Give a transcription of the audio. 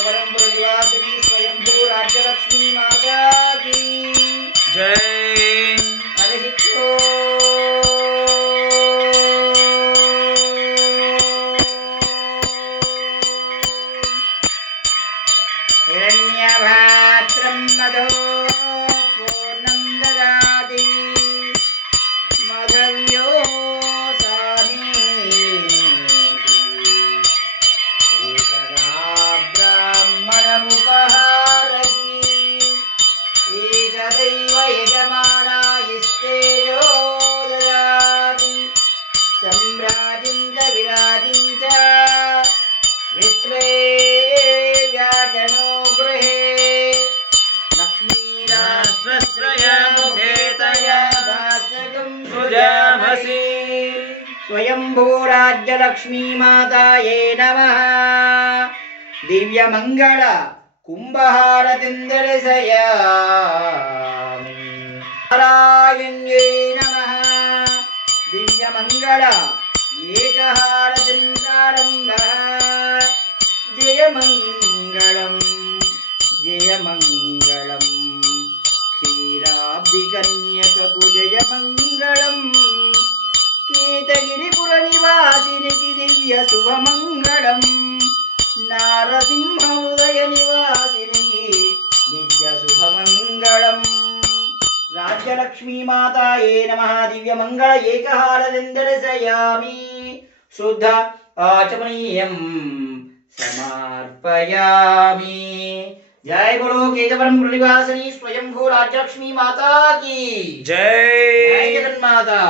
केतवरंपुर निवासिनी स्वयंभू राज्यलक्ष्मी माता की जय। हरि हिरण्यभात्रं मदो पूर्णं ददाति मधव्यो एकदैव यजमानायिस्तेजो ददाति सम्राजिं च विराजिं च विश्वे व्याजनो गृहे लक्ष्मीराश्रयमुखेतया दासकं सुजामसि। स्वयंभू राज्यलक्ष्मी माताये नमः। दिव्यमंगल कुंभहारतिंदर्शयामि। नारायण्ये नमः। दिव्यमंगल एकहारतिंदारम्भः। जयमंगलम् जयमंगलम् क्षीराब्धिकन्यककुजयमंगलम् केतगिरिपुरनिवासिनिकी दिव्य शुभमंगलम् नारसिंह हृदय निवासिनिकी नित्य शुभमंगलम्। राज्यलक्ष्मी माताये नमः। दिव्यमंगल एकहारतिंदर्शयामि। शुद्ध आचमनीयं समर्पयामि। जय बोलो केतवरंपुर निवासिनी स्वयंभू राज्यलक्ष्मी माता की जय। जय जगन्माता।